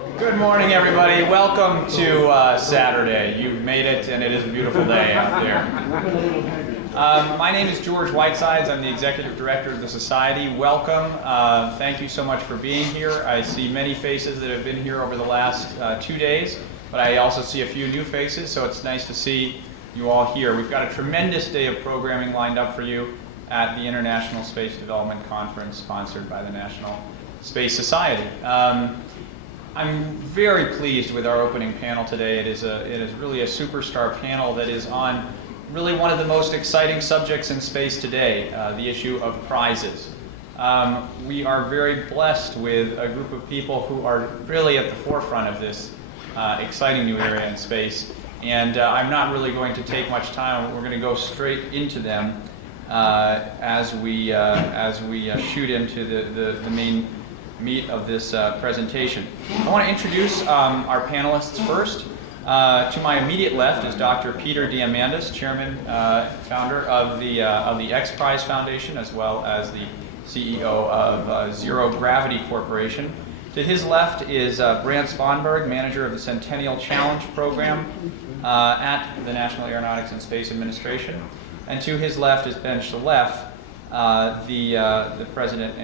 Good morning, everybody. Welcome to Saturday. You've made it, and it is a beautiful day out there. My name is George Whitesides. I'm the Executive Director of the Society. Welcome. Thank you so much for being here. I see many faces that have been here over the last 2 days, but I also see a few new faces, so it's nice to see you all here. We've got a tremendous day of programming lined up for you at the International Space Development Conference sponsored by the National Space Society. I'm very pleased with our opening panel today. It is really a superstar panel that is on really one of the most exciting subjects in space today, the issue of prizes. We are very blessed with a group of people who are really at the forefront of this exciting new area in space. And I'm not really going to take much time. We're going to go straight into them as we shoot into the main meat of this presentation. I want to introduce our panelists first. To my immediate left is Dr. Peter Diamandis, Chairman, Founder of the X Prise Foundation, as well as the CEO of Zero Gravity Corporation. To his left is Brant Sponberg, Manager of the Centennial Challenge Program at the National Aeronautics and Space Administration. And to his left is Ben Shelef, the president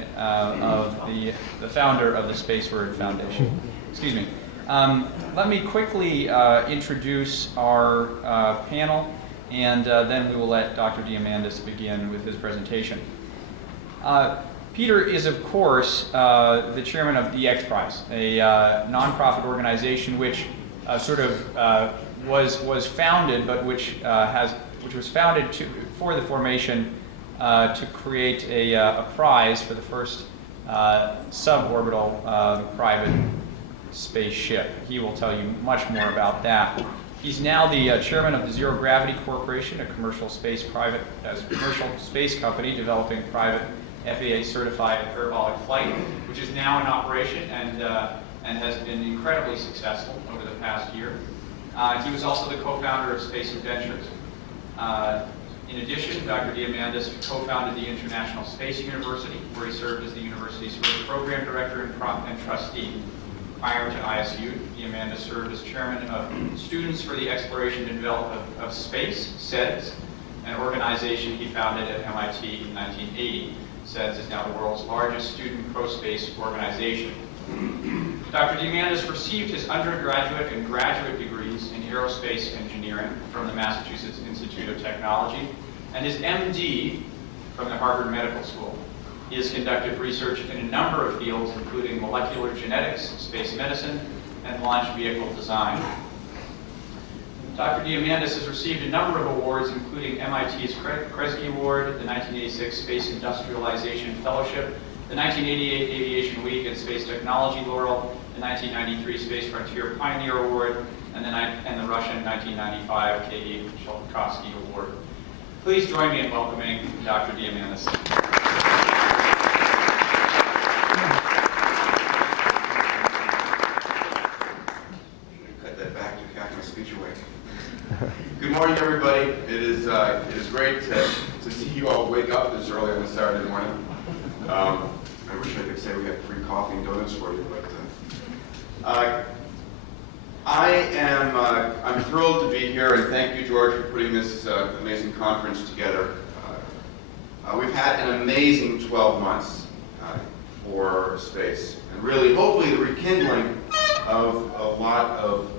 the founder of the Spaceward Foundation. Excuse me. Let me quickly introduce our panel, and then we will let Dr. Diamandis begin with his presentation. Peter is, of course, the chairman of the X Prize, a nonprofit organization which was founded, but which was founded for the formation to create a prize for the first suborbital private spaceship. He will tell you much more about that. He's now the chairman of the Zero Gravity Corporation, a commercial space company developing private FAA-certified parabolic flight, which is now in operation and has been incredibly successful over the past year. He was also the co-founder of Space Adventures. In addition, Dr. Diamandis co-founded the International Space University, where he served as the university's first program director and trustee. Prior to ISU, Diamandis served as chairman of Students for the Exploration and Development of Space, SEDS, an organization he founded at MIT in 1980. SEDS is now the world's largest student pro-space organization. Dr. Diamandis received his undergraduate and graduate degrees in aerospace engineering from the Massachusetts Institute of Technology and his MD from the Harvard Medical School. He has conducted research in a number of fields, including molecular genetics, space medicine, and launch vehicle design. Dr. Diamandis has received a number of awards, including MIT's Kresge Award, the 1986 Space Industrialization Fellowship, the 1988 Aviation Week and Space Technology Laurel, the 1993 Space Frontier Pioneer Award, and the Russian 1995 K.E. Shelef Award. Please join me in welcoming Dr. Diamandis. Cut that back to pack my speech away. Good morning, everybody. It is great to see you all wake up this early on a Saturday morning. I wish I could say we had free coffee and donuts for you, but I'm thrilled to be here, and thank you, George, for putting this amazing conference together. We've had an amazing 12 months for space, and really, hopefully, the rekindling of a lot of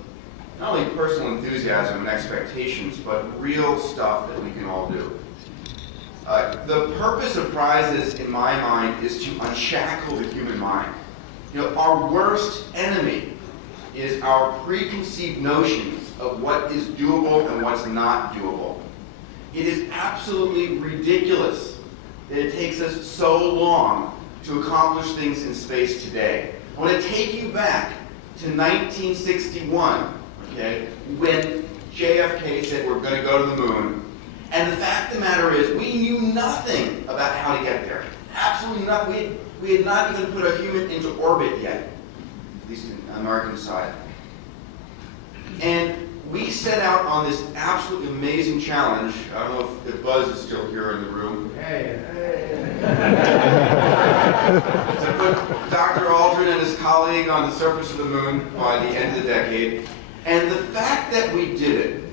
not only personal enthusiasm and expectations, but real stuff that we can all do. The purpose of prizes, in my mind, is to unshackle the human mind. You know, our worst enemy is our preconceived notions of what is doable and what's not doable. It is absolutely ridiculous that it takes us so long to accomplish things in space today. I want to take you back to 1961, okay, when JFK said we're going to go to the moon. And the fact of the matter is, we knew nothing about how to get there. Absolutely nothing. We had not even put a human into orbit yet, at least in the American side. And we set out on this absolutely amazing challenge. I don't know if Buzz is still here in the room. Hey. To put Dr. Aldrin and his colleague on the surface of the moon by the end of the decade. And the fact that we did it,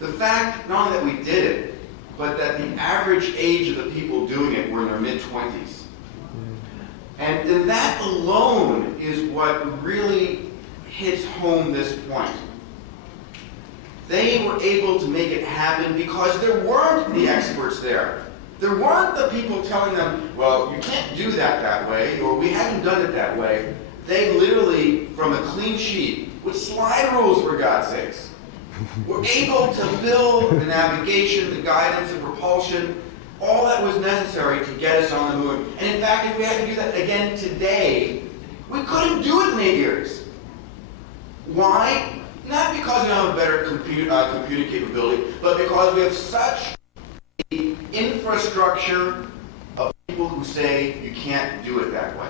the fact not only that we did it, but that the average age of the people doing it were in their mid-20s. And that alone is what really hits home this point. They were able to make it happen because there weren't the experts there. There weren't the people telling them, well, you can't do that way, or we haven't done it that way. They literally, from a clean sheet, with slide rules for God's sakes, were able to build the navigation, the guidance, the propulsion, all that was necessary to get us on the moon. And in fact, if we had to do that again today, we couldn't do it in 8 years. Why? Not because we don't have a better computing capability, but because we have such an infrastructure of people who say you can't do it that way.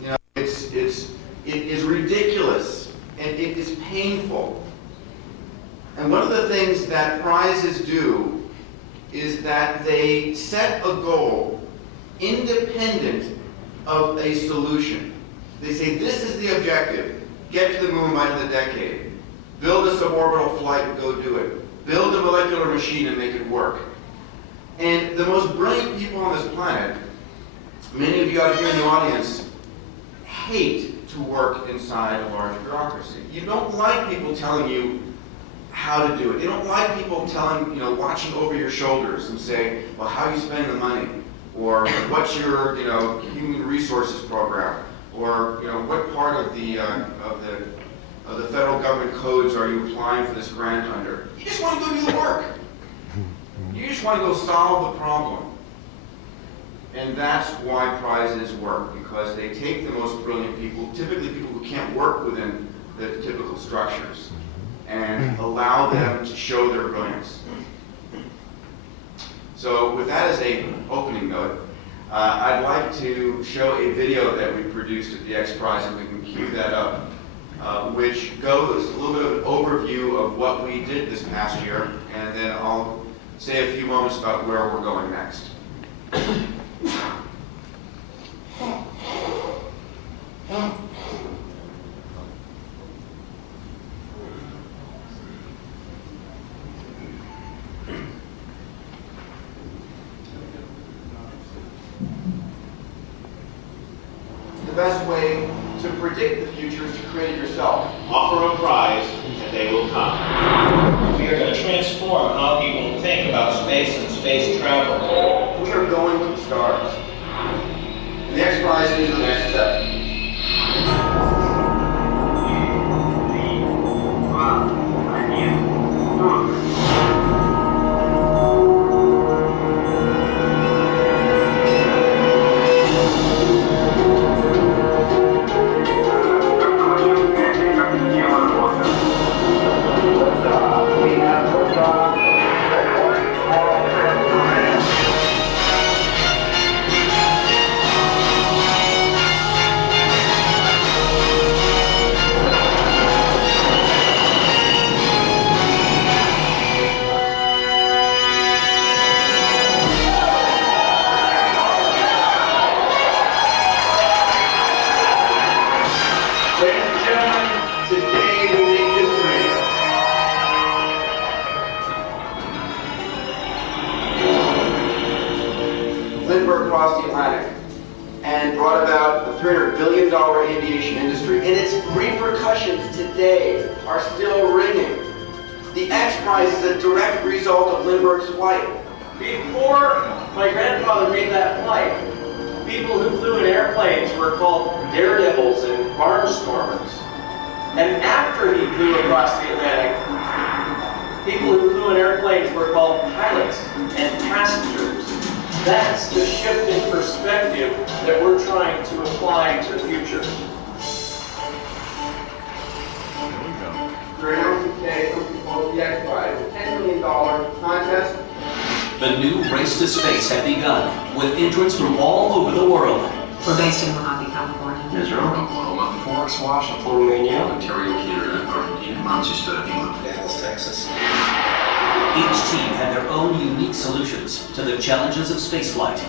You know, it is ridiculous and it is painful. And one of the things that prizes do is that they set a goal independent of a solution. They say, this is the objective. Get to the moon by the end of the decade. Build a suborbital flight and go do it. Build a molecular machine and make it work. And the most brilliant people on this planet, many of you out here in the audience, hate to work inside a large bureaucracy. You don't like people telling you how to do it. You don't like people telling, watching over your shoulders and saying, well, how are you spending the money? Or what's your, human resources program? Or, what part of the federal government codes are you applying for this grant under? You just want to go do the work. You just want to go solve the problem. And that's why prizes work, because they take the most brilliant people, typically people who can't work within the typical structures, and allow them to show their brilliance. So with that as an opening note, I'd like to show a video that we produced at the X Prize, and we can cue that up, which goes a little bit of an overview of what we did this past year, and then I'll say a few moments about where we're going next. The best way to predict the future is to create it yourself. Offer a prize, and they will come. We are going to transform how people think about space and space travel. We are going to the stars. And the X Prize is the next step. Across the Atlantic and brought about the $300 billion aviation industry, and its repercussions today are still ringing. The X Prize is a direct result of Lindbergh's flight. Before my grandfather made that flight, people who flew in airplanes were called daredevils and barnstormers. And after he flew across the Atlantic, people who flew in airplanes were called pilots and passengers. That's the shift in perspective that we're trying to apply to the future. We're announcing today something called the X Prize, a $10 million contest. The new race to space had begun, with entrants from all over the world. We're based in Mojave, California. Israel, Oklahoma, Phoenix, Washington, Romania, Ontario, Canada, Argentina, Manchester, England, Dallas, Texas. Each team had their own unique solutions to the challenges of spaceflight.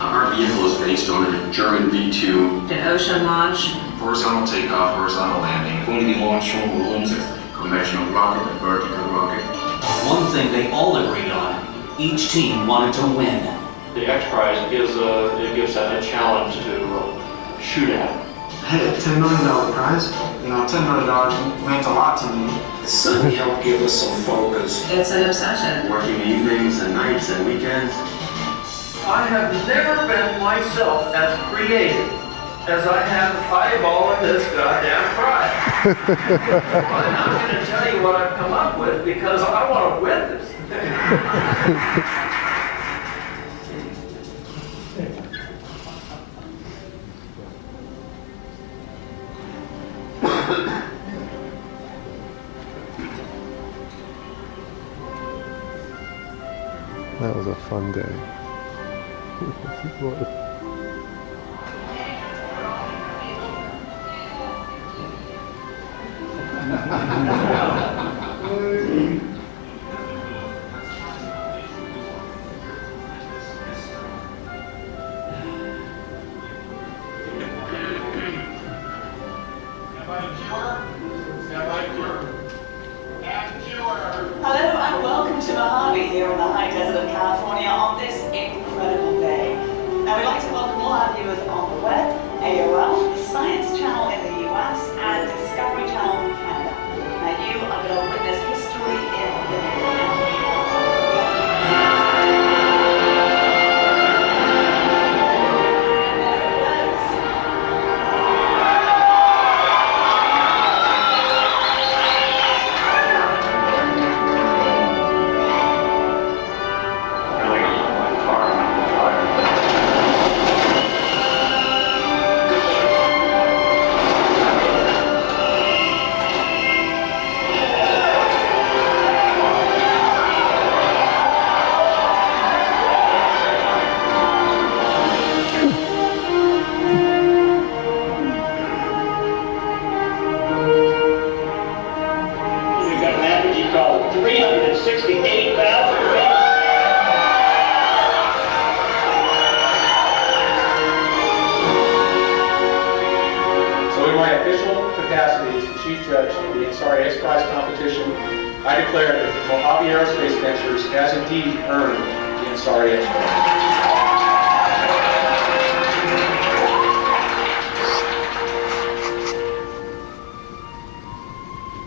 Our vehicle is based on a German V2. An ocean launch. Horizontal takeoff, horizontal landing. Going to be launched from balloons. Conventional rocket and vertical rocket. One thing they all agreed on, each team wanted to win. The X Prize gives that a challenge to shoot at. I had a $10 million prize. You know, $10 million meant a lot to me. The sun helped give us some focus. It's an obsession. Working evenings and nights and weekends. I have never been myself as creative as I have eyeballing this goddamn prize. And I'm going to tell you what I've come up with because I want to win this thing. That was a fun day. Hello and welcome to Mojave here in the high desert of California on this incredible day. Now we'd like to welcome all our viewers on the web, AOL, the Science Channel in the US, and Discovery Channel in Canada. Now you are going to witness history in living memory. I declare that Mojave Aerospace Ventures has indeed earned the Ansari X Prize.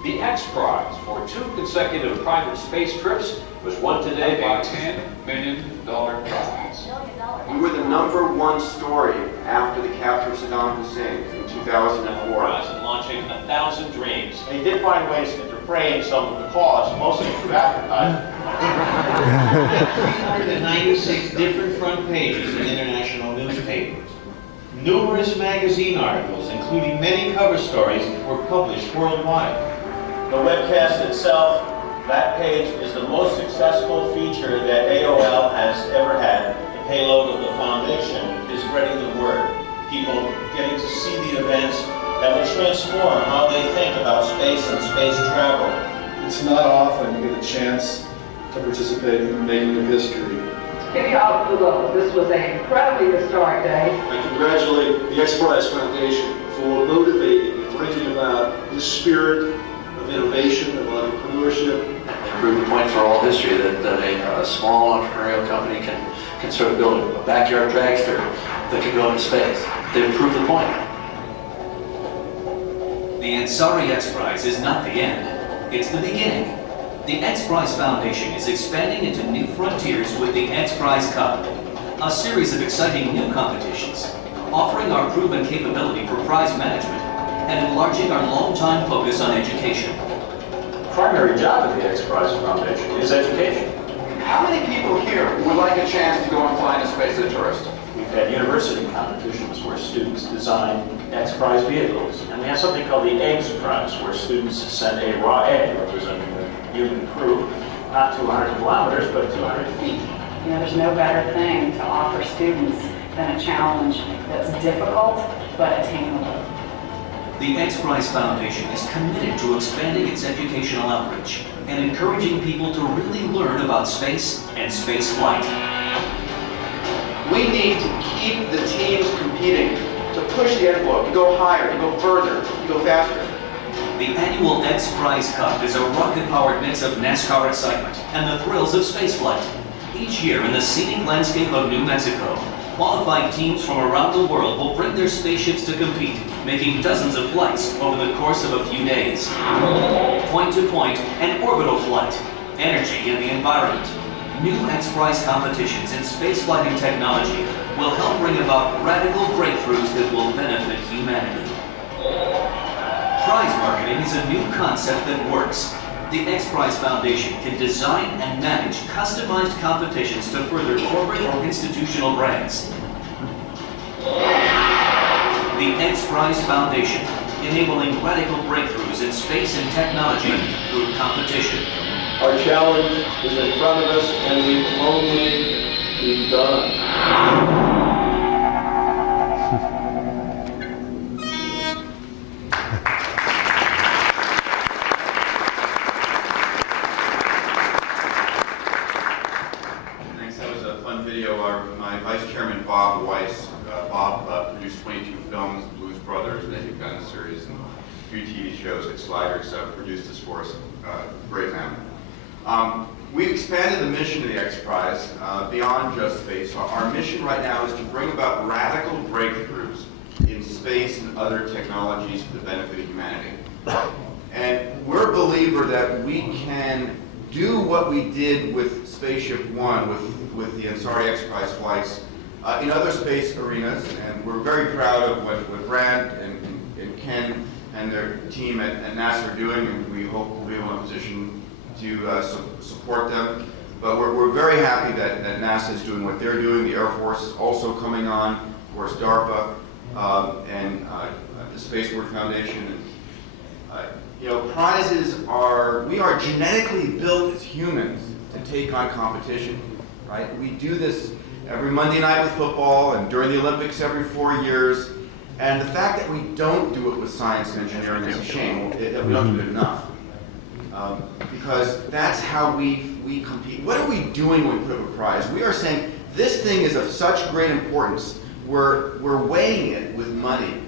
The X Prize for 2 consecutive private space trips was won today by $10 million prize. We were the #1 story after the capture of Saddam Hussein in 2004. Prise and launching 1,000 dreams. They did find ways to defray some of the costs, mostly through advertising. 396 different front pages in international newspapers. Numerous magazine articles, including many cover stories, were published worldwide. The webcast itself, that page is the most successful feature that AOL has ever had. The payload of the foundation is spreading the word. People getting to see the events that will transform how they think about space and space travel. It's not often you get a chance to participate in the making of history. Kitty Hawk below. This was an incredibly historic day. I congratulate the X Prize Foundation for motivating and bringing about this spirit of innovation, of entrepreneurship. They prove the point for all history that a small entrepreneurial company can sort of build a backyard dragster that can go into space. They've proved the point. The Ansari X Prize is not the end. It's the beginning. The X Prize Foundation is expanding into new frontiers with the X Prize Cup, a series of exciting new competitions, offering our proven capability for prize management and enlarging our long-time focus on education. The primary job of the X Prize Foundation is education. How many people here would like a chance to go and fly into space as a tourist? We've had university competitions where students design X Prize vehicles. And we have something called the Eggs Prize, where students send a raw egg representing the human crew, not 200 kilometers, but 200 feet. You know, there's no better thing to offer students than a challenge that's difficult but attainable. The X Prize Foundation is committed to expanding its educational outreach and encouraging people to really learn about space and space flight. We need to keep the teams competing, to push the envelope, to go higher, to go further, to go faster. The annual X Prize Cup is a rocket-powered mix of NASCAR excitement and the thrills of spaceflight. Each year in the scenic landscape of New Mexico, qualified teams from around the world will bring their spaceships to compete, making dozens of flights over the course of a few days. Point-to-point and orbital flight, energy in the environment. New X Prize competitions in spaceflight and technology will help bring about radical breakthroughs that will benefit humanity. Prize marketing is a new concept that works. The X Prize Foundation can design and manage customized competitions to further corporate or institutional brands. The X Prize Foundation, enabling radical breakthroughs in space and technology through competition. Our challenge is in front of us, and we've only begun. My Vice Chairman Bob Weiss, Bob produced 22 films, Blues Brothers, Naked Gun series, and a few TV shows like Sliders, produced this for us. Great man. We've expanded the mission of the X Prize beyond just space. Our mission right now is to bring about radical breakthroughs in space and other technologies for the benefit of humanity. And we're a believer that we can do what we did with Spaceship One, with the Ansari X Prize flights in other space arenas, and we're very proud of what Brant and Ken and their team at NASA are doing, and we hope we'll be in a position to support them. But we're very happy that NASA is doing what they're doing. The Air Force is also coming on, of course, DARPA and the Spaceward Foundation. Prizes we are genetically built as humans to take on competition, right? We do this every Monday night with football and during the Olympics every 4 years. And the fact that we don't do it with science and engineering is a shame, that we don't do it enough. Because that's how we compete. What are we doing when we put up a prize? We are saying, this thing is of such great importance, we're weighing it with money.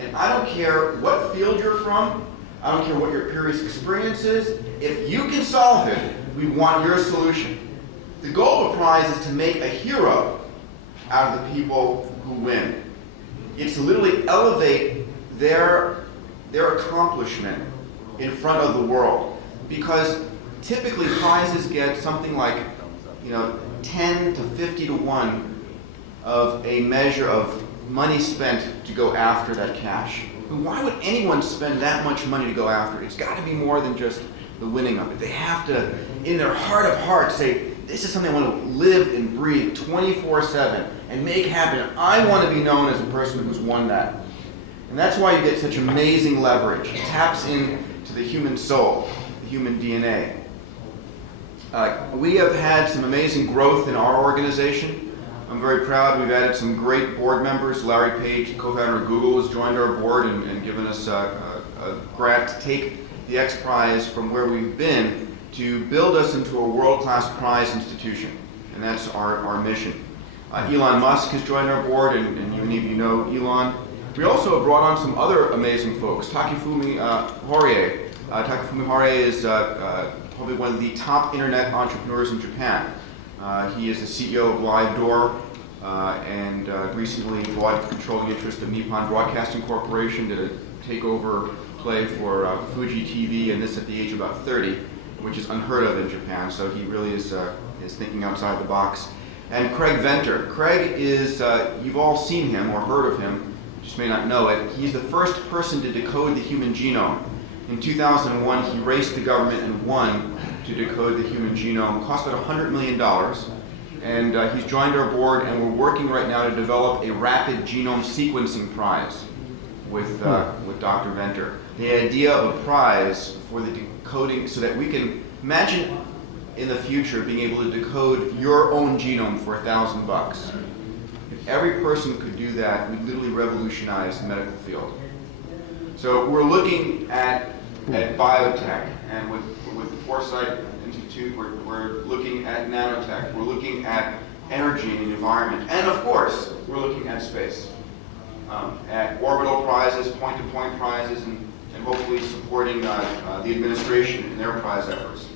And I don't care what field you're from, I don't care what your previous experience is, if you can solve it, we want your solution. The goal of a prize is to make a hero out of the people who win. It's to literally elevate their accomplishment in front of the world. Because typically prizes get something like 10 to 50 to 1 of a measure of money spent to go after that cash. Why would anyone spend that much money to go after it? It's got to be more than just the winning of it. They have to, in their heart of hearts, say, this is something I want to live and breathe 24/7 and make happen. I want to be known as a person who's won that. And that's why you get such amazing leverage. It taps into the human soul, the human DNA. We have had some amazing growth in our organization. I'm very proud. We've added some great board members. Larry Page, co-founder of Google, has joined our board and given us a grant to take the X Prize from where we've been to build us into a world-class prize institution. And that's our mission. Elon Musk has joined our board, and many of you know Elon. We also have brought on some other amazing folks. Takafumi Horie. Takafumi Horie is probably one of the top internet entrepreneurs in Japan. He is the CEO of LiveDoor and recently bought the controlling interest of Nippon Broadcasting Corporation, did a takeover play for Fuji TV, and this at the age of about 30, which is unheard of in Japan, so he really is thinking outside the box. And Craig Venter. Craig is, you've all seen him or heard of him, you just may not know it. He's the first person to decode the human genome. In 2001, he raced the government and won to decode the human genome. It cost about $100 million. And he's joined our board, and we're working right now to develop a rapid genome sequencing prize with Dr. Venter. The idea of a prize for the decoding, so that we can imagine in the future being able to decode your own genome for $1,000. If every person could do that, we'd literally revolutionize the medical field. So we're looking at biotech, and with the Foresight Institute, we're looking at nanotech, we're looking at energy and environment, and of course, we're looking at space, at orbital prizes, point-to-point prizes, and hopefully supporting the administration in their prize efforts.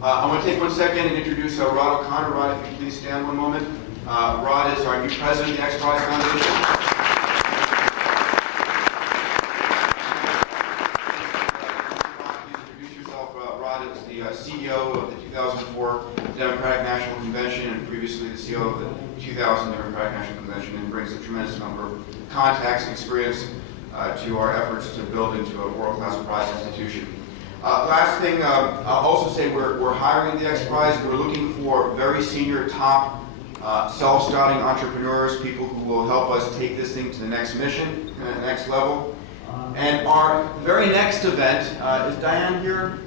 I want to take 1 second and introduce Rod O'Connor. Rod, if you please stand one moment. Rod is our new president of the X Prize Foundation. CEO of the 2004 Democratic National Convention and previously the CEO of the 2000 Democratic National Convention, and brings a tremendous number of contacts and experience to our efforts to build into a world-class prize institution. Last thing, I'll also say we're hiring the X Prize. We're looking for very senior, top, self-starting entrepreneurs, people who will help us take this thing to the next mission, the next level. And our very next event, is Diane here?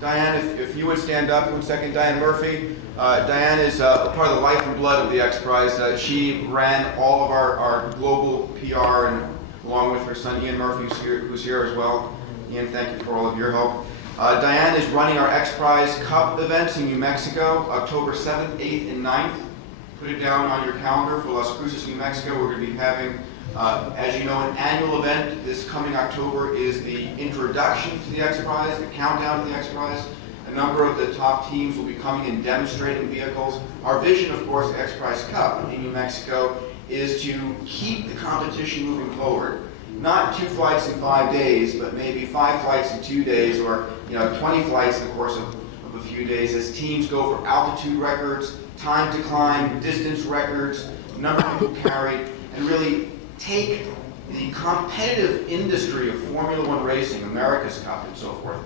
Diane, if you would stand up 1 second. Diane Murphy. Diane is part of the life and blood of the X Prize. She ran all of our global PR, and along with her son Ian Murphy, who's here as well. Ian, thank you for all of your help. Diane is running our X Prize Cup events in New Mexico, October 7th, 8th, and 9th. Put it down on your calendar for Las Cruces, New Mexico. We're going to be having, as you know, an annual event. This coming October is the introduction to the X Prize, the countdown to the X Prize. A number of the top teams will be coming and demonstrating vehicles. Our vision, of course, the X Prize Cup in New Mexico is to keep the competition moving forward. Not 2 flights in 5 days, but maybe 5 flights in 2 days, or 20 flights in the course of a few days, as teams go for altitude records, time to climb, distance records, number of people carried, and really take the competitive industry of Formula One racing, America's Cup and so forth,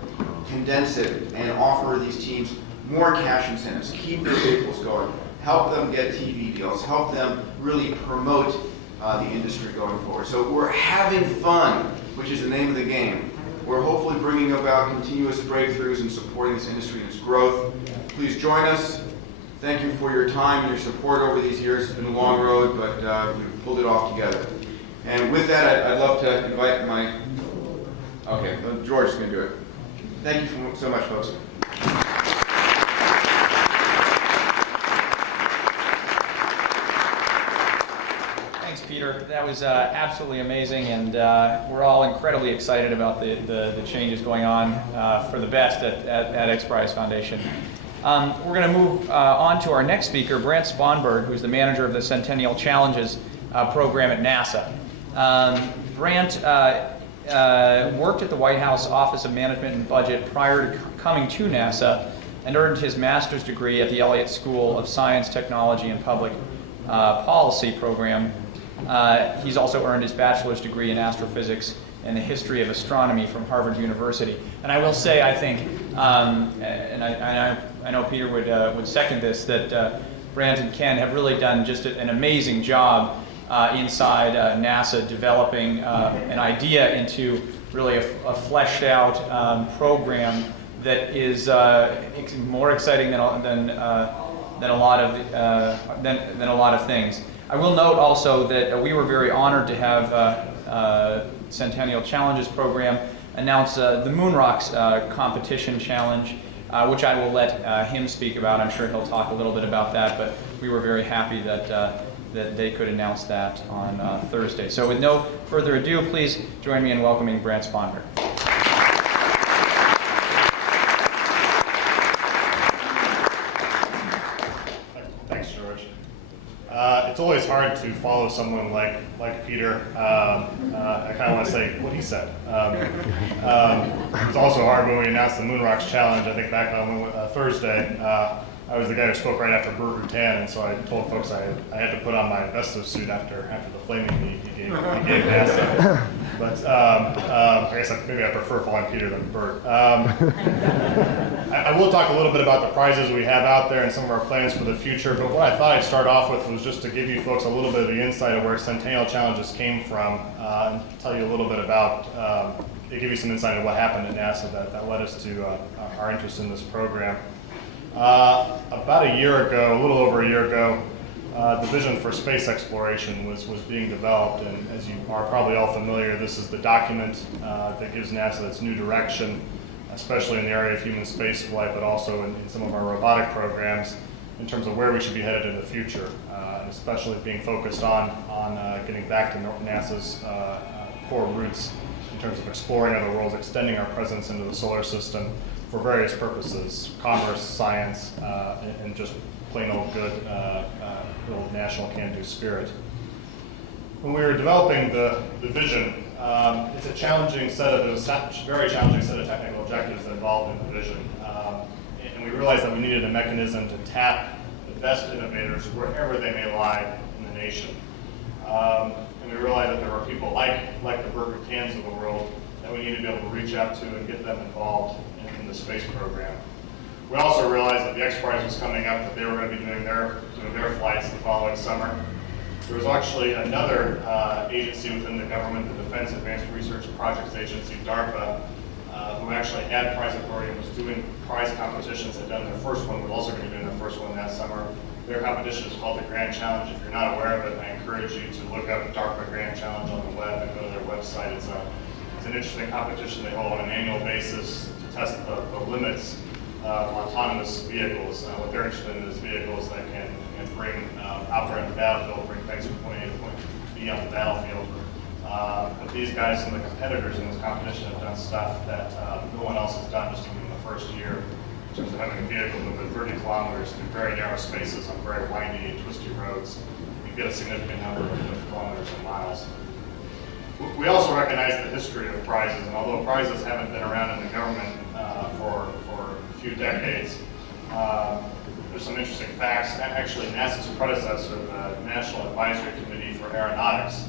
condense it and offer these teams more cash incentives, keep their vehicles going, help them get TV deals, help them really promote the industry going forward. So we're having fun, which is the name of the game. We're hopefully bringing about continuous breakthroughs and supporting this industry and its growth. Please join us. Thank you for your time and your support over these years. It's been a long road, but we've pulled it off together. And with that, I'd love to invite my... Okay, George is going to do it. Thank you so much, folks. Thanks, Peter. That was absolutely amazing, and we're all incredibly excited about the changes going on for the best at X Prize Foundation. We're going to move on to our next speaker, Brant Sponberg, who's the manager of the Centennial Challenges program at NASA. Brant worked at the White House Office of Management and Budget prior to coming to NASA, and earned his master's degree at the Elliott School of Science, Technology, and Public Policy program. He's also earned his bachelor's degree in astrophysics and the history of astronomy from Harvard University. And I will say, I think, and I know Peter would second this, that Brant and Ken have really done just an amazing job inside NASA, developing an idea into really a fleshed out program that is more exciting than a lot of things. I will note also that we were very honored to have Centennial Challenges program announce the Moonrocks competition challenge, which I will let him speak about. I'm sure he'll talk a little bit about that, but we were very happy that they could announce that on Thursday. So with no further ado, please join me in welcoming Brant Sponberg. Thanks, George. It's always hard to follow someone like Peter. I kind of want to say what he said. It was also hard when we announced the Moonrocks Challenge. I think back on Thursday, I was the guy who spoke right after Burt Rutan, and so I told folks I had to put on my asbestos suit after the flaming he gave NASA. But I guess maybe I prefer following Peter than Burt. I will talk a little bit about the prizes we have out there and some of our plans for the future, but what I thought I'd start off with was just to give you folks a little bit of the insight of where Centennial Challenges came from, and tell you a little bit about, give you some insight into what happened at NASA that led us to our interest in this program. About a year ago, a little over a year ago, the vision for space exploration was being developed, and as you are probably all familiar, this is the document that gives NASA its new direction, especially in the area of human spaceflight, but also in some of our robotic programs, in terms of where we should be headed in the future, and especially being focused on getting back to NASA's core roots in terms of exploring other worlds, extending our presence into the solar system for various purposes, commerce, science, and just plain old good little national can-do spirit. When we were developing the vision, it's a challenging set of, very challenging set of technical objectives involved in the vision. And we realized that we needed a mechanism to tap the best innovators wherever they may lie in the nation. And we realized that there were people like the Burger Cans of the world that we needed to be able to reach out to and get them involved in the space program. We also realized that the X Prize was coming up, that they were going to be doing their flights the following summer. There was actually another agency within the government, the Defense Advanced Research Projects Agency, DARPA, who actually had prize authority and was doing prize competitions, had done their first one, was also going to be doing their first one that summer. Their competition is called the Grand Challenge. If you're not aware of it, I encourage you to look up DARPA Grand Challenge on the web and go to their website. It's an interesting competition they hold on an annual basis to test the limits of autonomous vehicles. What they're interested in is vehicles that can bring operate on the battlefield, bring things from point A to point B on the battlefield. But these guys and the competitors in this competition have done stuff that no one else has done just in the first year, in terms of having a vehicle move at 30 kilometers through very narrow spaces on very windy and twisty roads. You get a significant number of kilometers and miles. We also recognize the history of prizes, and although prizes haven't been around in the government for a few decades, there's some interesting facts. Actually, NASA's predecessor, the National Advisory Committee for Aeronautics,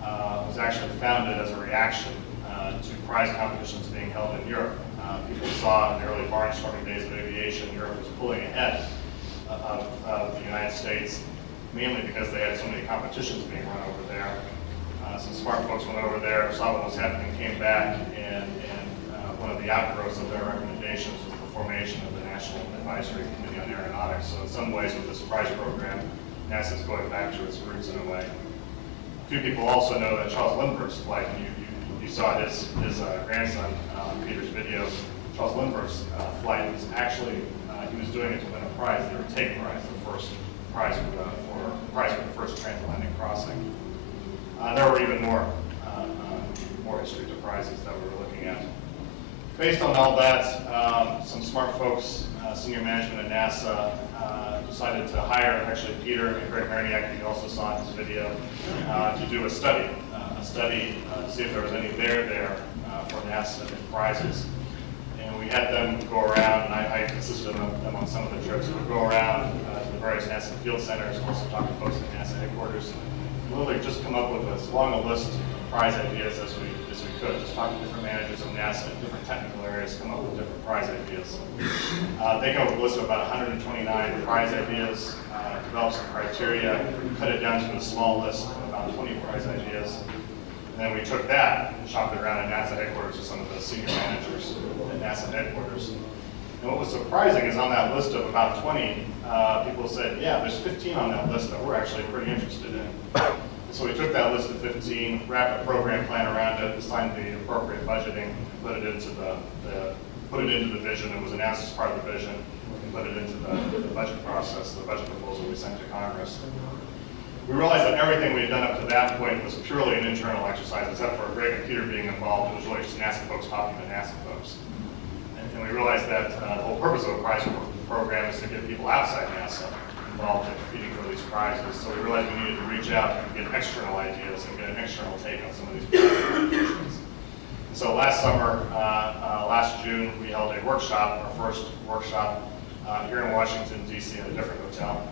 was actually founded as a reaction to prize competitions being held in Europe. People saw in the early barnstorming days of aviation, Europe was pulling ahead of the United States, mainly because they had so many competitions being run over there. Some smart folks went over there, saw what was happening, came back, and one of the outgrowths of their recommendations was the formation of the National Advisory Committee on Aeronautics. So in some ways with this prize program, NASA is going back to its roots in a way. A few people also know that Charles Lindbergh's flight, and you saw his grandson Peter's video. Charles Lindbergh's flight was actually, he was doing it to win a prize, the Take Prize, the first prize for the first transatlantic crossing. There were even more history to prizes that we were looking at. Based on all that, some smart folks, senior management at NASA, decided to hire actually Peter and Greg Mariniak, you also saw in his video, to do a study to see if there was any there for NASA prizes. And we had them go around, and I assisted them on some of the trips. We'd go around to the various NASA field centers and also talk to folks at NASA headquarters. Literally just come up with as long a list of prize ideas as we could. Just talk to different managers of NASA in different technical areas, come up with different prize ideas. They come up with a list of about 129 prize ideas, develop some criteria, cut it down to a small list of about 20 prize ideas. And then we took that and shopped it around at NASA headquarters with some of the senior managers at NASA headquarters. And what was surprising is on that list of about 20, people said, yeah, there's 15 on that list that we're actually pretty interested in. So we took that list of 15, wrapped a program plan around it, assigned the appropriate budgeting, put it into the vision. It was announced as part of the vision, and put it into the budget process, the budget proposal we sent to Congress. We realized that everything we had done up to that point was purely an internal exercise, except for Greg and Peter being involved. It was really just NASA folks talking to NASA folks. And we realized that the whole purpose of a prize program is to get people outside NASA involved in competing for these prizes. So we realized we needed to reach out and get external ideas and get an external take on some of these competitions. So last summer, last June, we held a workshop, our first workshop, here in Washington, D.C. at a different hotel.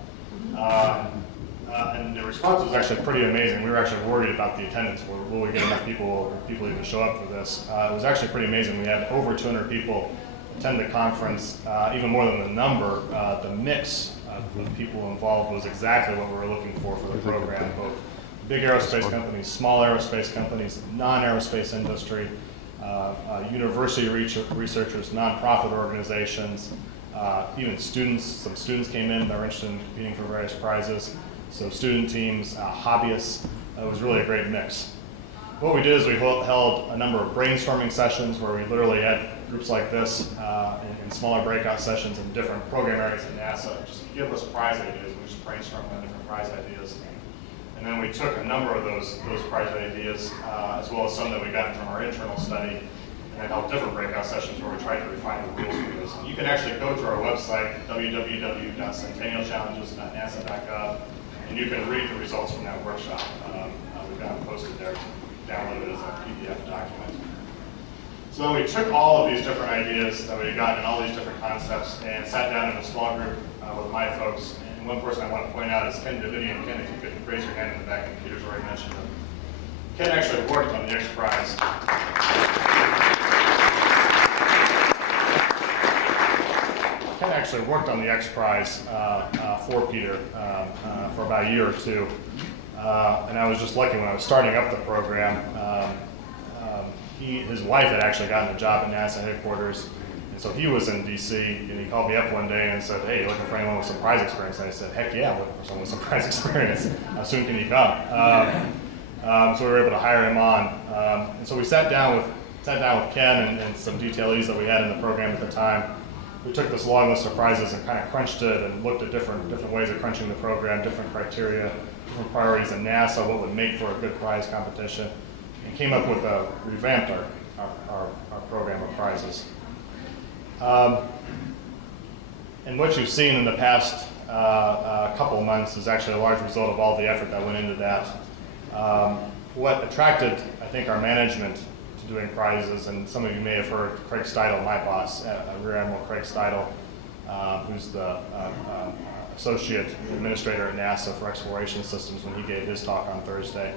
And the response was actually pretty amazing. We were actually worried about the attendance. Will we get enough people, or people even show up for this? It was actually pretty amazing. We had over 200 people attend the conference, even more than the number. The mix of people involved was exactly what we were looking for the program. Both big aerospace companies, small aerospace companies, non-aerospace industry, university researchers, nonprofit organizations, even students. Some students came in that were interested in competing for various prizes. So student teams, hobbyists, it was really a great mix. What we did is we held a number of brainstorming sessions where we literally had groups like this in smaller breakout sessions in different program areas at NASA. Just give us prize ideas. We just brainstormed on different prize ideas. And then we took a number of those prize ideas, as well as some that we got from our internal study, and then held different breakout sessions where we tried to refine the rules for those. And you can actually go to our website, www.centennialchallenges.nasa.gov, and you can read the results from that workshop. We've got them posted there to download it as a PDF document. So then we took all of these different ideas that we had gotten and all these different concepts and sat down in a small group with my folks. And one person I want to point out is Ken Davidian. Ken, if you could raise your hand in the back, and Peter's already mentioned him. Ken actually worked on the X Prize. Ken actually worked on the X Prize for Peter for about a year or two. And I was just lucky when I was starting up the program. His wife had actually gotten a job at NASA headquarters, and so he was in DC, and he called me up one day and said, "Hey, you looking for anyone with some prize experience?" And I said, "Heck yeah, I'm looking for someone with some prize experience. How soon can he come?" So we were able to hire him on. And so we sat down with Ken and some detailees that we had in the program at the time. We took this long list of prizes and kind of crunched it and looked at different ways of crunching the program, different criteria, different priorities in NASA, what would make for a good prize competition, and came up with revamped our program of prizes. And what you've seen in the past couple months is actually a large result of all the effort that went into that. What attracted, I think, our management to doing prizes, and some of you may have heard Craig Steidel, my boss, Rear Admiral Craig Steidel, who's the Associate Administrator at NASA for Exploration Systems, when he gave his talk on Thursday.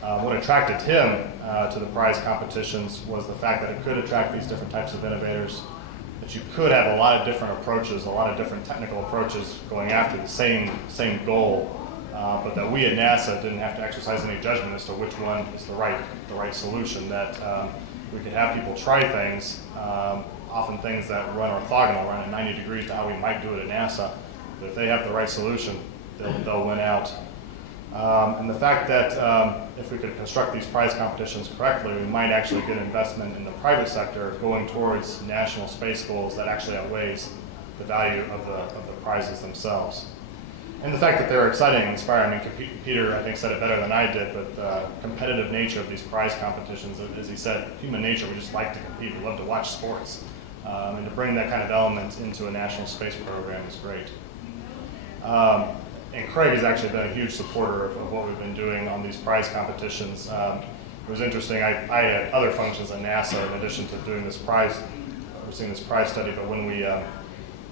What attracted him to the prize competitions was the fact that it could attract these different types of innovators, that you could have a lot of different approaches, a lot of different technical approaches going after the same goal, but that we at NASA didn't have to exercise any judgment as to which one is the right solution, that we could have people try things, often things that run orthogonal, run at 90 degrees to how we might do it at NASA, but if they have the right solution, they'll win out. And the fact that if we could construct these prize competitions correctly, we might actually get investment in the private sector going towards national space goals that actually outweighs the value of the prizes themselves. And the fact that they're exciting and inspiring. I mean, Peter, I think, said it better than I did, but the competitive nature of these prize competitions, as he said, human nature, we just like to compete. We love to watch sports. And to bring that kind of element into a national space program is great. And Craig has actually been a huge supporter of what we've been doing on these prize competitions. It was interesting, I had other functions at NASA in addition to doing this prize, overseeing this prize study, but when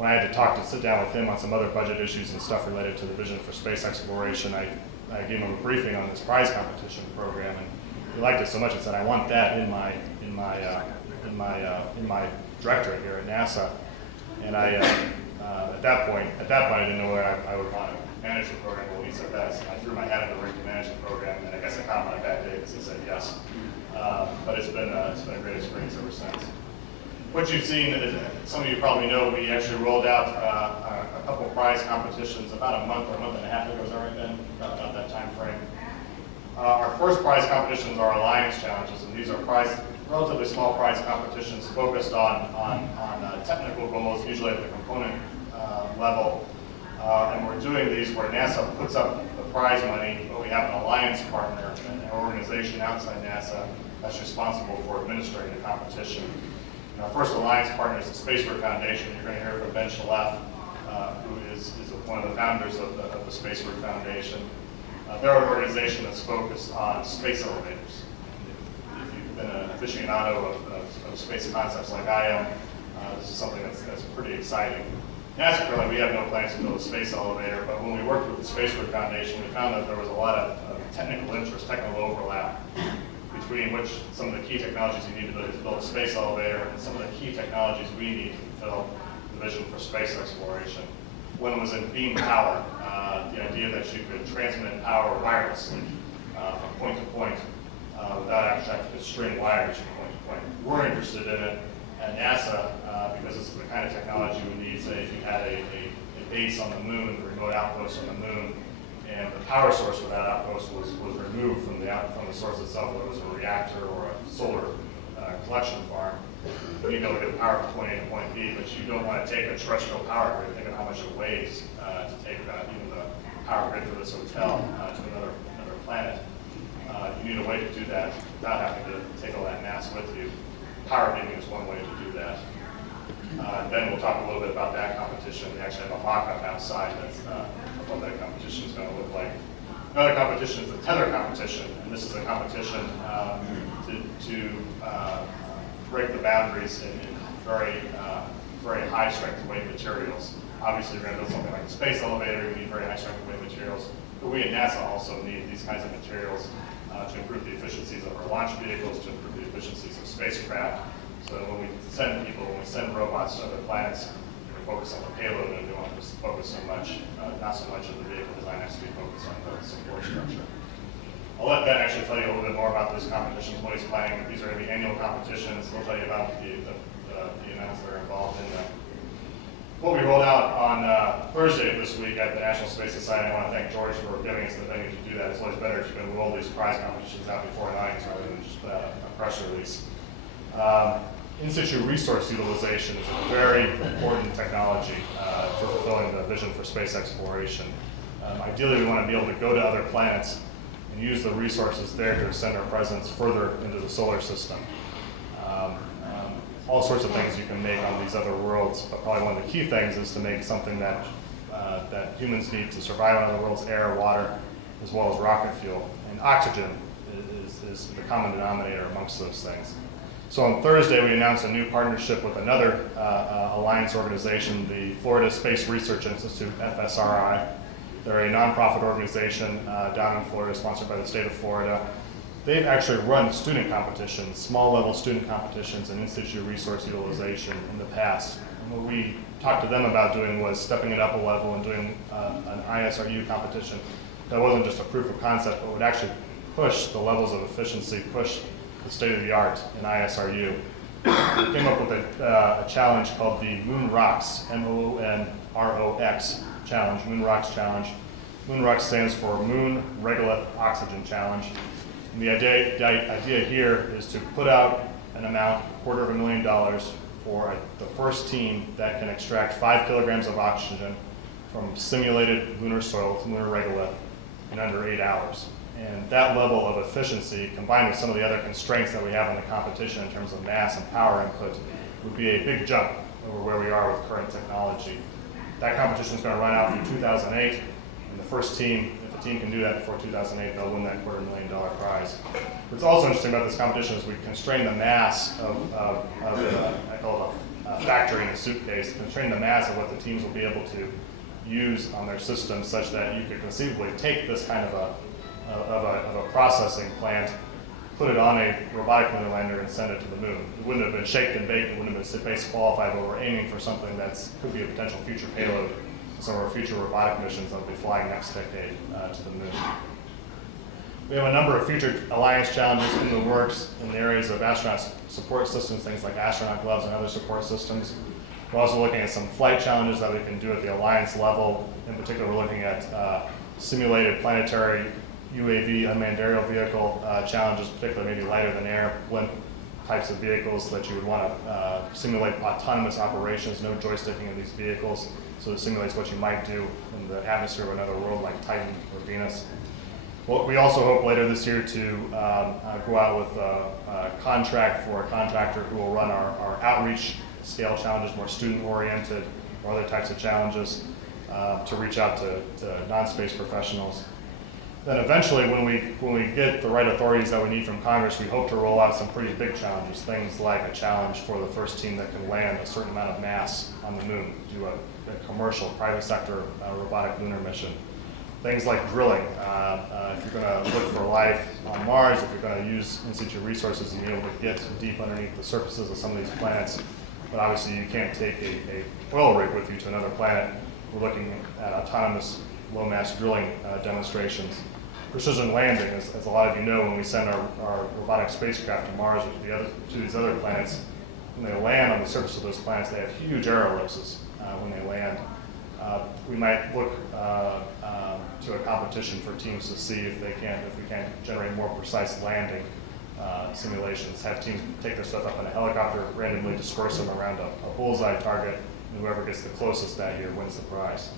I had to sit down with him on some other budget issues and stuff related to the vision for space exploration, I gave him a briefing on this prize competition program, and he liked it so much, he said, "I want that in my directorate here at NASA." And at that point, I didn't know whether I would want to manage the program. Well, he said that, so I threw my hat in the ring to manage the program, and I guess I caught my bad day because he said yes. But it's been a great experience ever since. What you've seen, some of you probably know, we actually rolled out a couple prize competitions about a month or a month and a half ago. Is that right, Ben? About that time frame. Our first prize competitions are Alliance Challenges, and these are relatively small prize competitions focused on technical goals, usually at the component level. And we're doing these where NASA puts up the prize money, but we have an alliance partner, an organization outside NASA that's responsible for administrating the competition. And our first alliance partner is the Spaceward Foundation. You're going to hear from Ben Shelef, who is one of the founders of the Spaceward Foundation. They're an organization that's focused on space elevators. If you've been an aficionado of space concepts like I am, this is something that's pretty exciting. NASA currently, we have no plans to build a space elevator, but when we worked with the Spaceward Foundation, we found that there was a lot of technical interest, technical overlap between some of the key technologies you need to build a space elevator and some of the key technologies we need to fulfill the vision for space exploration. One was in beam power, the idea that you could transmit power wirelessly from point to point without actually having to string wires from point to point. We're interested in it at NASA because this is the kind of technology we need. Say if you had a base on the moon, a remote outpost on the moon, and the power source for that outpost was removed from the source itself, whether it was a reactor or a solar collection farm. You need to be able to get power from point A to point B, but you don't want to take a terrestrial power grid. Think of how much it weighs to take even the power grid for this hotel to another planet. You need a way to do that without having to take all that mass with you. Power beaming is one way to do that. Then we'll talk a little bit about that competition. We actually have a mock-up outside that's what that competition is going to look like. Another competition is the tether competition, and this is a competition to break the boundaries in very high strength weight materials. Obviously, you're going to build something like a space elevator, you need very high strength weight materials, but we at NASA also need these kinds of materials to improve the efficiencies of our launch vehicles, to improve the efficiencies of spacecraft. So when we send people, when we send robots to other planets, we can focus on the payload and we don't want to focus so much, not so much of the vehicle design has to be focused on the support structure. I'll let Ben actually tell you a little bit more about those competitions, what he's planning. These are going to be annual competitions. He'll tell you about the amounts that are involved in them. What we rolled out on Thursday this week at the National Space Society, I want to thank George for giving us the venue to do that. It's always better if you can roll these prize competitions out before night rather than just a press release. In situ resource utilization is a very important technology for fulfilling the vision for space exploration. Ideally, we want to be able to go to other planets and use the resources there to extend our presence further into the solar system. All sorts of things you can make on these other worlds, but probably one of the key things is to make something that humans need to survive on other worlds: air, water, as well as rocket fuel. And oxygen is the common denominator amongst those things. So on Thursday, we announced a new partnership with another alliance organization, the Florida Space Research Institute, FSRI. They're a nonprofit organization down in Florida, sponsored by the state of Florida. They've actually run student competitions, small-level student competitions in in-situ resource utilization in the past. And what we talked to them about doing was stepping it up a level and doing an ISRU competition that wasn't just a proof of concept, but would actually push the levels of efficiency, push the state-of-the-art in ISRU. We came up with a challenge called the Moon Rocks, MOONROX challenge, Moon Rocks Challenge. Moon Rocks stands for Moon Regolith Oxygen Challenge. And the idea here is to put out an amount, $250,000, for the first team that can extract 5 kilograms of oxygen from simulated lunar soil, lunar regolith, in under 8 hours. And that level of efficiency, combined with some of the other constraints that we have in the competition in terms of mass and power input, would be a big jump over where we are with current technology. That competition is going to run out through 2008, and the first team, if the team can do that before 2008, they'll win that $250,000 prize. What's also interesting about this competition is we constrain the mass of I call it a factory in a suitcase, constrain the mass of what the teams will be able to use on their systems, such that you could conceivably take this kind of a processing plant, put it on a robotic lunar lander, and send it to the moon. It wouldn't have been shaped and baked, it wouldn't have been space qualified, but we're aiming for something that could be a potential future payload for some of our future robotic missions that will be flying next decade to the moon. We have a number of future alliance challenges in the works in the areas of astronaut support systems, things like astronaut gloves and other support systems. We're also looking at some flight challenges that we can do at the alliance level. In particular, we're looking at simulated planetary UAV, unmanned aerial vehicle challenges, particularly maybe lighter than air, blimp types of vehicles that you would want to simulate autonomous operations, no joysticking of these vehicles, so it simulates what you might do in the atmosphere of another world like Titan or Venus. Well, we also hope later this year to go out with a contract for a contractor who will run our outreach scale challenges, more student-oriented or other types of challenges, to reach out to non-space professionals. Then eventually, when we get the right authorities that we need from Congress, we hope to roll out some pretty big challenges, things like a challenge for the first team that can land a certain amount of mass on the moon, do a commercial, private sector robotic lunar mission. Things like drilling. If you're going to look for life on Mars, if you're going to use in-situ resources and be able to get deep underneath the surfaces of some of these planets, but obviously you can't take a oil rig with you to another planet. We're looking at autonomous low-mass drilling demonstrations. Precision landing, as a lot of you know, when we send our robotic spacecraft to Mars or to these other planets, when they land on the surface of those planets, they have huge air ellipses when they land. we might look to a competition for teams to see if we can generate more precise landing simulations. Have teams take their stuff up in a helicopter, randomly disperse them around a bullseye target, and whoever gets the closest that year wins the prize.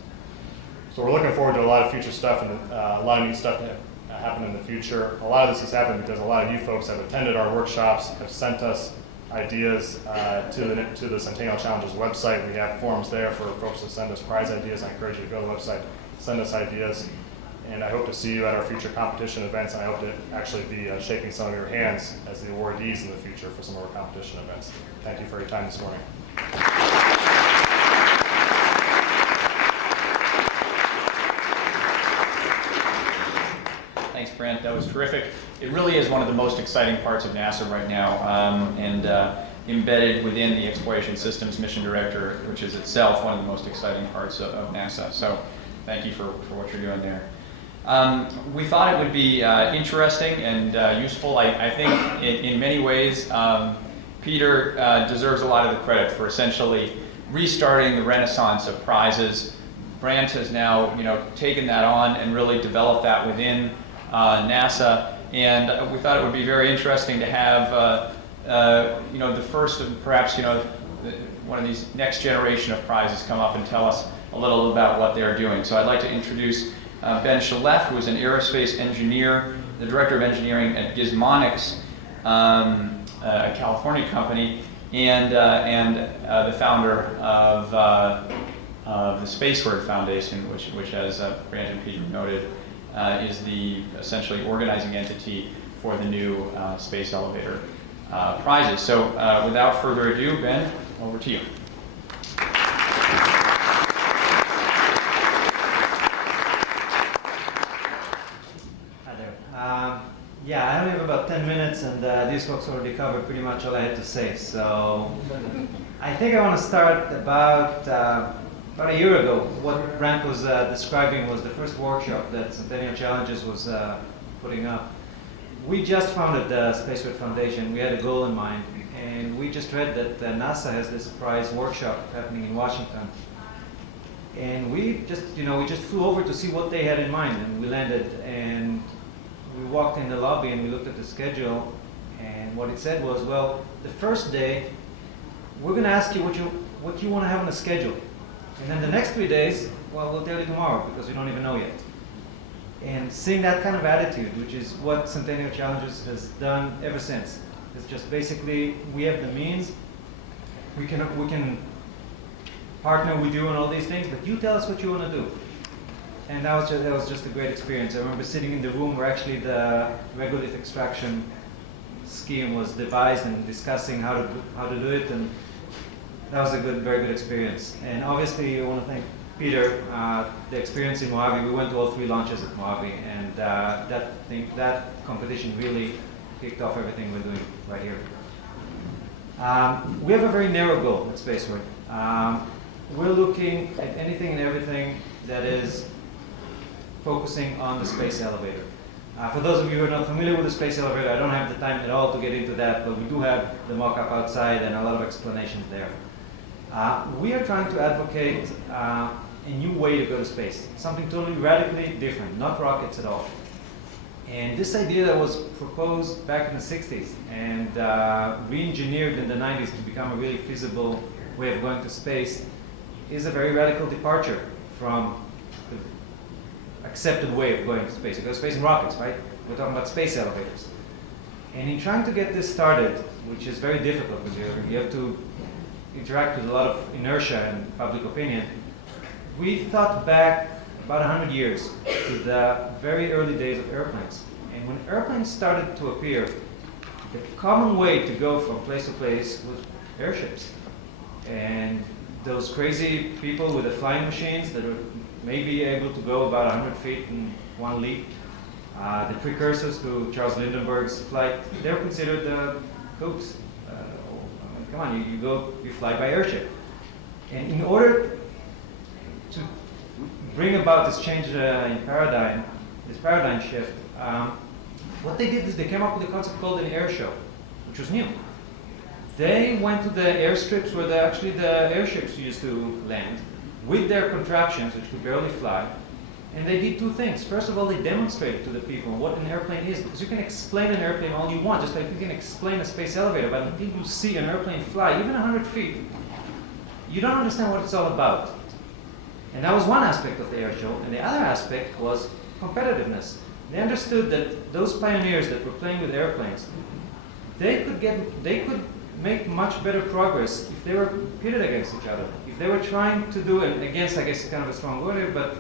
So we're looking forward to a lot of future stuff and a lot of neat stuff to happen in the future. A lot of this has happened because a lot of you folks have attended our workshops, have sent us ideas to the Centennial Challenges website. We have forums there for folks to send us prize ideas. I encourage you to go to the website, send us ideas, and I hope to see you at our future competition events, and I hope to actually be shaking some of your hands as the awardees in the future for some of our competition events. Thank you for your time this morning. Thanks, Brant. That was terrific. It really is one of the most exciting parts of NASA right now, and embedded within the Exploration Systems Mission Director, which is itself one of the most exciting parts of NASA. So thank you for what you're doing there. We thought it would be interesting and useful. I think in many ways, Peter deserves a lot of the credit for essentially restarting the renaissance of prizes. Brant has now, taken that on and really developed that within NASA, and we thought it would be very interesting to have, the first of perhaps, one of these next generation of prizes come up and tell us a little about what they're doing. So I'd like to introduce Ben Shelef, who is an aerospace engineer, the director of engineering at Gizmonics, a California company, and the founder of the Spaceward Foundation, which as Brant and Peter noted, is the essentially organizing entity for the new space elevator prizes. So without further ado, Ben, over to you. Hi there. Yeah, I only have about 10 minutes, and these folks already covered pretty much all I had to say. So I think I want to start about a year ago. What Brant was describing was the first workshop that Centennial Challenges was putting up. We just founded the Spaceward Foundation. We had a goal in mind, and we just read that NASA has this prize workshop happening in Washington. And we just flew over to see what they had in mind, and we landed, and we walked in the lobby and we looked at the schedule, and what it said was, well, the first day, we're going to ask you what you want to have on the schedule. And then the next 3 days, well, we'll tell you tomorrow because we don't even know yet. And seeing that kind of attitude, which is what Centennial Challenges has done ever since. It's just basically, we have the means, we can partner with you on all these things, but you tell us what you want to do. And that was just a great experience. I remember sitting in the room where actually the regolith extraction scheme was devised and discussing how to do it, and that was a very good experience. And obviously, I want to thank Peter. The experience in Mojave, we went to all 3 launches at Mojave, and that competition really kicked off everything we're doing right here. We have a very narrow goal at Spaceward. We're looking at anything and everything that is focusing on the space elevator. For those of you who are not familiar with the space elevator, I don't have the time at all to get into that, but we do have the mock-up outside and a lot of explanations there. We are trying to advocate a new way to go to space, something totally radically different, not rockets at all. And this idea that was proposed back in the 60s and re-engineered in the 90s to become a really feasible way of going to space is a very radical departure from the accepted way of going to space. You go to space in rockets, right? We're talking about space elevators. And in trying to get this started, which is very difficult because you have to interact with a lot of inertia and public opinion, we thought back about 100 years to the very early days of airplanes. And when airplanes started to appear, the common way to go from place to place was airships. And those crazy people with the flying machines that are maybe able to go about 100 feet in one leap, the precursors to Charles Lindbergh's flight, they're considered the kooks. Come on, you fly by airship. And in order to bring about this change in paradigm, this paradigm shift, what they did is they came up with a concept called an air show, which was new. They went to the airstrips where actually the airships used to land, with their contraptions, which could barely fly. And they did two things. First of all, they demonstrated to the people what an airplane is, because you can explain an airplane all you want, just like you can explain a space elevator, but until you see an airplane fly, even 100 feet, you don't understand what it's all about. And that was one aspect of the air show, and the other aspect was competitiveness. They understood that those pioneers that were playing with airplanes, they could make much better progress if they were pitted against each other. If they were trying to do it against, I guess, kind of a strong word, but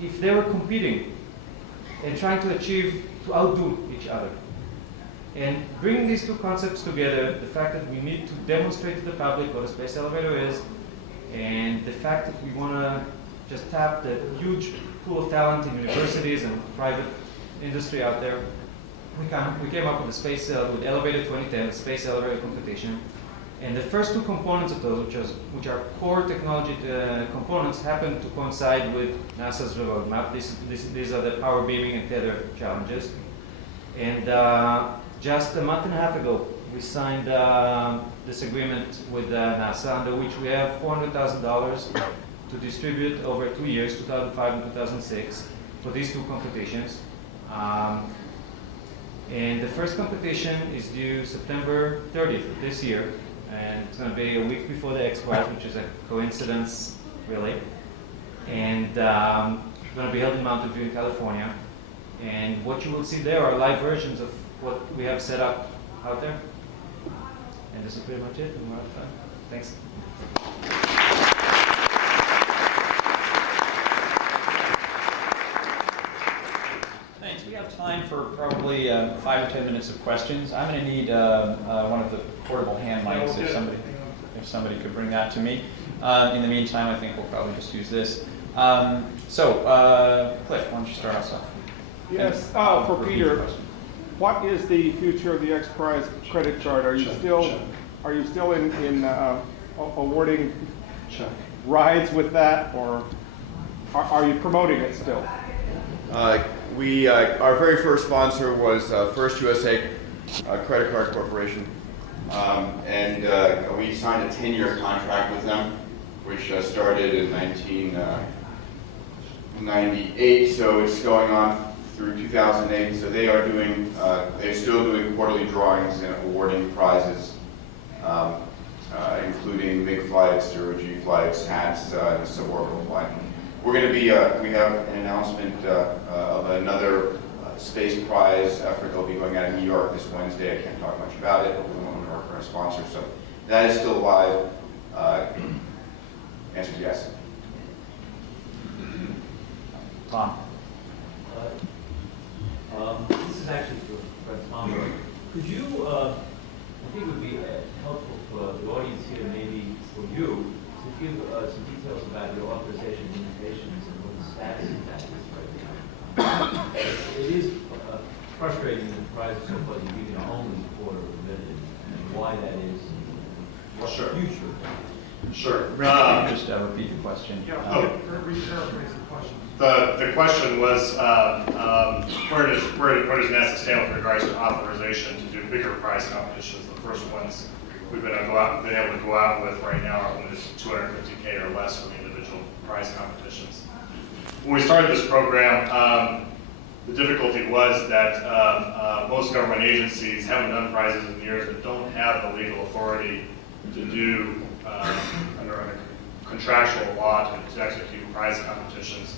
if they were competing and trying to outdo each other. And bringing these two concepts together, the fact that we need to demonstrate to the public what a space elevator is, and the fact that we want to just tap the huge pool of talent in universities and private industry out there, we came up with with Elevator 2010, the space elevator competition. And the first two components of those, which are core technology components, happen to coincide with NASA's roadmap. These are the power beaming and tether challenges. And just a month and a half ago, we signed this agreement with NASA, under which we have $400,000 to distribute over 2 years, 2005 and 2006, for these two competitions. And the first competition is due September 30th of this year. And it's going to be a week before the X-Prize, which is a coincidence, really. And it's going to be held in Mountain View in California. And what you will see there are live versions of what we have set up out there. And this is pretty much it. And we're out of time. Thanks. Thanks. We have time for probably 5 or 10 minutes of questions. I'm going to need one of the portable hand mics if somebody could bring that to me. In the meantime, I think we'll probably just use this. Cliff, why don't you start us off? Yes, for Peter, what is the future of the X-Prize credit chart? Are you still in awarding rides with that, or are you promoting it still? Our very first sponsor was First USA Credit Card Corporation, and we signed a 10-year contract with them, which started in 1998, so it's going on through 2008. So they're still doing quarterly drawings and awarding prizes, including MiG flights, zero-G flights, hats, and a suborbital flight. We're going to be, we have an announcement of another Space Prize effort that'll be going out in New York this Wednesday. I can't talk much about it, but we want one of our current sponsors. So that is still live. Answer is yes. Tom. This is actually for Brent Sponberg. Could you, I think it would be helpful for the audience here, maybe for you, to give some details about your authorization limitations and what the status of that is right now. It is frustrating that the prize is so far you give only a quarter of a million, and why that is. Sure. Future. Sure. Just repeat the question. Rephrase the question. The question was, where does NASA stand with regards to authorization to do bigger prize competitions? The first ones we've been able to go out with right now are limited to $250K or less for the individual prize competitions. When we started this program, the difficulty was that most government agencies haven't done prizes in years but don't have the legal authority to do under a contractual law to execute prize competitions.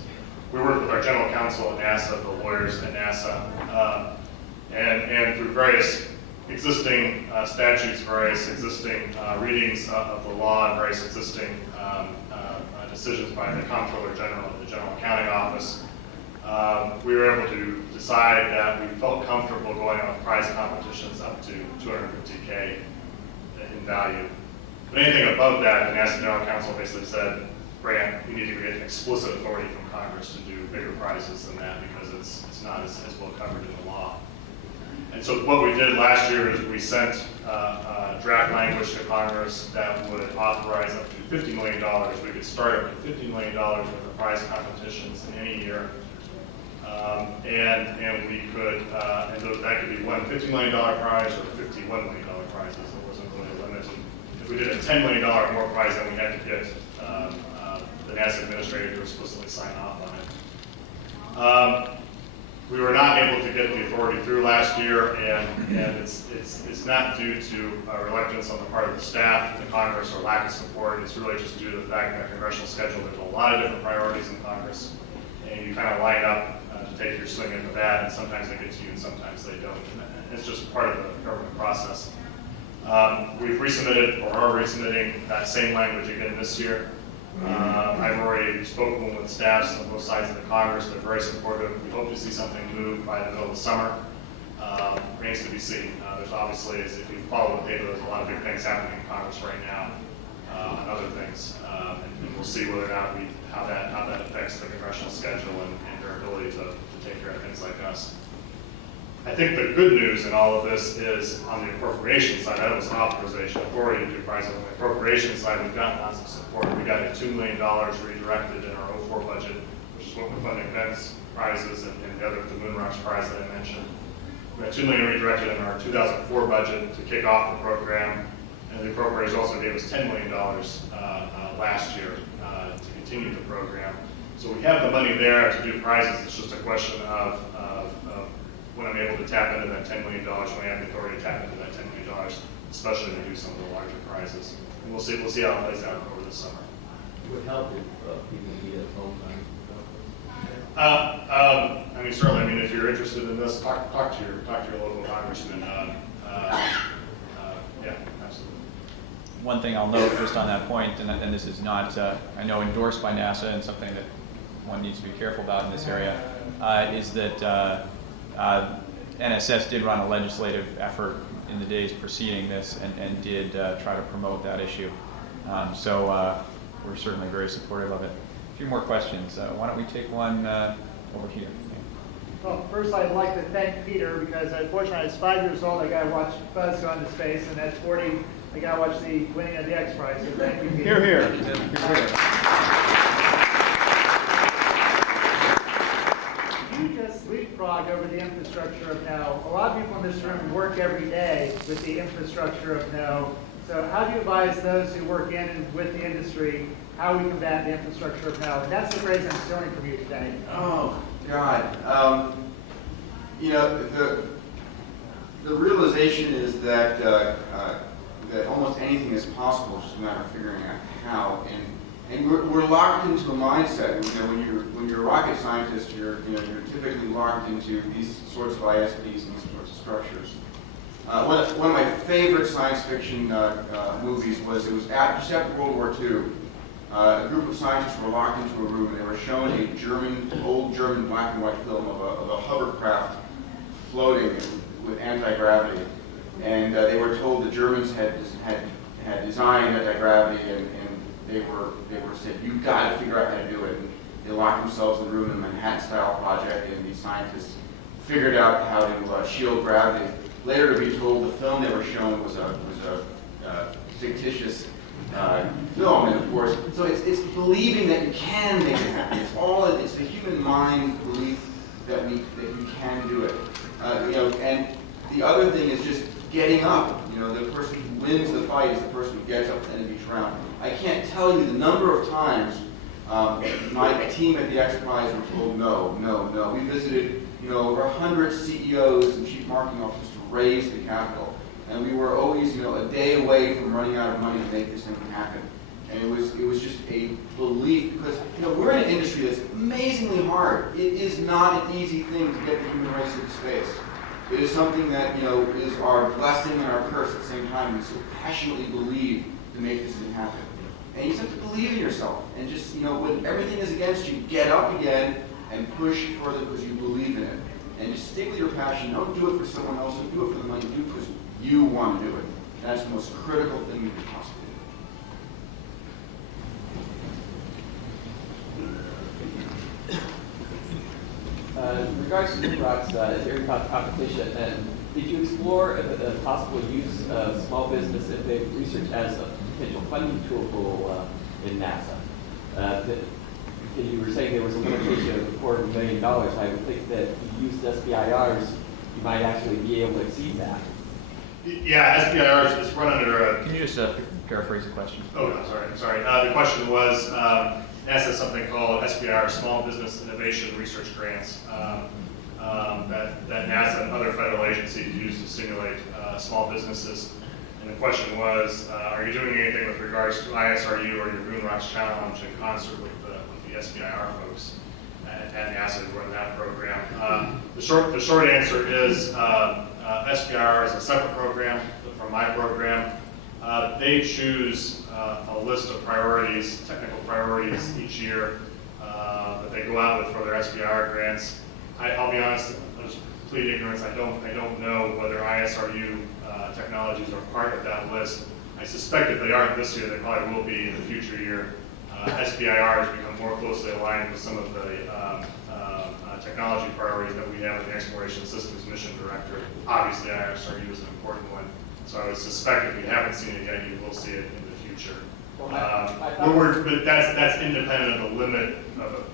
We work with our general counsel at NASA, the lawyers at NASA, and through various existing statutes, various existing readings of the law, and various existing decisions by the Comptroller General of the General Accounting Office, we were able to decide that we felt comfortable going on with prize competitions up to $250K in value. But anything above that, the NASA General Counsel basically said, Brant, we need to get explicit authority from Congress to do bigger prizes than that because it's not as well covered in the law. And so what we did last year is we sent draft language to Congress that would authorize up to $50 million. We could start up to $50 million worth of prize competitions in any year. And we could, that could be one $50 million prize or $51 million prizes. It wasn't really limited. If we did a $10 million more prize, then we had to get the NASA administrator to explicitly sign off on it. We were not able to get the authority through last year, and it's not due to reluctance on the part of the staff, the Congress, or lack of support. It's really just due to the fact that the congressional schedule, there's a lot of different priorities in Congress, and you kind of line up to take your swing at the bat, and sometimes they get to you and sometimes they don't. And it's just part of the government process. We've resubmitted, or are resubmitting, that same language again this year. I've already spoken with staffs on both sides of the Congress. They're very supportive. We hope to see something moved by the middle of the summer. Remains to be seen. There's obviously, if you follow the paper, there's a lot of big things happening in Congress right now on other things. And we'll see whether or not how that affects the congressional schedule and their ability to take care of things like us. I think the good news in all of this is on the appropriation side. That was an authorization authority to do Prise. On the appropriation side, we've gotten lots of support. We got $2 million redirected in our 04 budget, which is what we're funding events, prizes, and the Moon Rocks Prize that I mentioned. We got $2 million redirected in our 2004 budget to kick off the program, and the appropriators also gave us $10 million last year to continue the program. So we have the money there to do prizes. It's just a question of when I'm able to tap into that $10 million, when I have the authority to tap into that $10 million, especially to do some of the larger prizes. And we'll see how it plays out over the summer. It would help if people be at home. I mean, certainly. I mean, if you're interested in this, talk to your local congressman. Yeah, absolutely. One thing I'll note just on that point, and this is not, I know, endorsed by NASA, and something that one needs to be careful about in this area, is that NSS did run a legislative effort in the days preceding this and did try to promote that issue. So we're certainly very supportive of it. A few more questions. Why don't we take one over here? Well, first I'd like to thank Peter, because unfortunately I was 5 years old, I got to watch Buzz go into space, and at 40, I got to watch the winning of the X Prize. So thank you, Peter. Hear, hear. You just leapfrogged over the infrastructure of no. A lot of people in this room work every day with the infrastructure of no. So how do you advise those who work in and with the industry how we combat the infrastructure of no? And that's the phrase I'm stealing from you today. Oh, God. You know, the realization is that that almost anything is possible. It's just a matter of figuring out how. And we're locked into a mindset. You know, when you're a rocket scientist, you're typically locked into these sorts of ISDs and these sorts of structures. One of my favorite science fiction movies was just after World War II. A group of scientists were locked into a room, and they were shown a old German black and white film of a hovercraft floating with anti-gravity. And they were told the Germans had designed anti-gravity, and they were said, you've got to figure out how to do it. And they locked themselves in a room in a Manhattan-style project, and these scientists figured out how to shield gravity. Later to be told the film they were shown was a fictitious film, and of course, so it's believing that you can make it happen. It's the human mind belief that you can do it. You know, and the other thing is just getting up. You know, the person who wins the fight is the person who gets up at the end of each round. I can't tell you the number of times my team at the X Prize were told no, no, no. We visited, you know, over 100 CEOs and chief marketing officers to raise the capital, and we were always, you know, a day away from running out of money to make this thing happen. And it was just a belief, because, you know, we're in an industry that's amazingly hard. It is not an easy thing to get the human race into space. It is something that, you know, is our blessing and our curse at the same time. We so passionately believe to make this thing happen. And you just have to believe in yourself. And just, you know, when everything is against you, get up again and push further because you believe in it. And just stick with your passion. Don't do it for someone else. Don't do it for the money. Do it because you want to do it. That's the most critical thing you can possibly do. In regards to Moon Rocks, area competition, and did you explore the possible use of small business and big research as a potential funding tool in NASA? You were saying there was a limitation of $250,000. I would think that if you used SBIRs, you might actually be able to exceed that. Yeah, SBIRs is run under a... Can you just paraphrase the question? Oh, no, sorry. The question was, NASA has something called SBIR, Small Business Innovation Research Grants, that NASA and other federal agencies use to stimulate small businesses. And the question was, are you doing anything with regards to ISRU or your Moon Rocks Challenge in concert with the SBIR folks at NASA who run that program? The short answer is SBIR is a separate program from my program. They choose a list of priorities, technical priorities each year that they go out with for their SBIR grants. I'll be honest, I'll just plead ignorance. I don't know whether ISRU technologies are part of that list. I suspect if they aren't this year, they probably will be in the future year. SBIR has become more closely aligned with some of the technology priorities that we have in the Exploration Systems Mission Director. Obviously, ISRU is an important one. So I would suspect if you haven't seen it yet, you will see it in the future. But that's independent of the limit of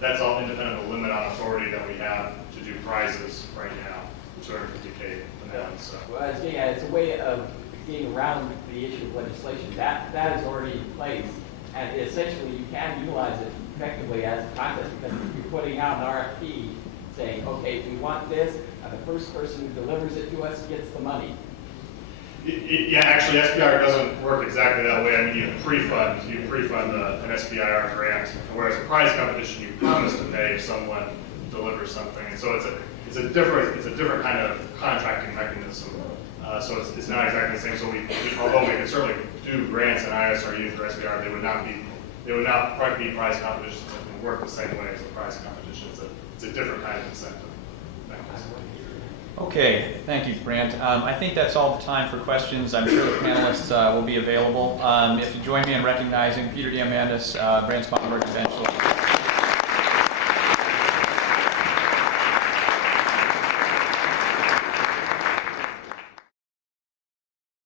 that's all independent of the limit on authority that we have to do prizes right now, 250K amount. So. Well, I was getting at, it's a way of getting around the issue of legislation. That is already in place, and essentially you can utilize it effectively as a contest because you're putting out an RFP saying, okay, we want this, and the first person who delivers it to us gets the money. Yeah, actually, SBIR doesn't work exactly that way. I mean, you pre-fund an SBIR grant, whereas a prize competition, you promise to pay if someone delivers something. And so it's a different kind of contracting mechanism. So it's not exactly the same. So although we can certainly do grants and ISRU for SBIR, they would not probably be prize competitions that would work the same way as a prize competition. It's a different kind of incentive mechanism. Okay, thank you, Brant. I think that's all the time for questions. I'm sure the panelists will be available. If you join me in recognizing Peter Diamandis, Brant Sponberg, eventually.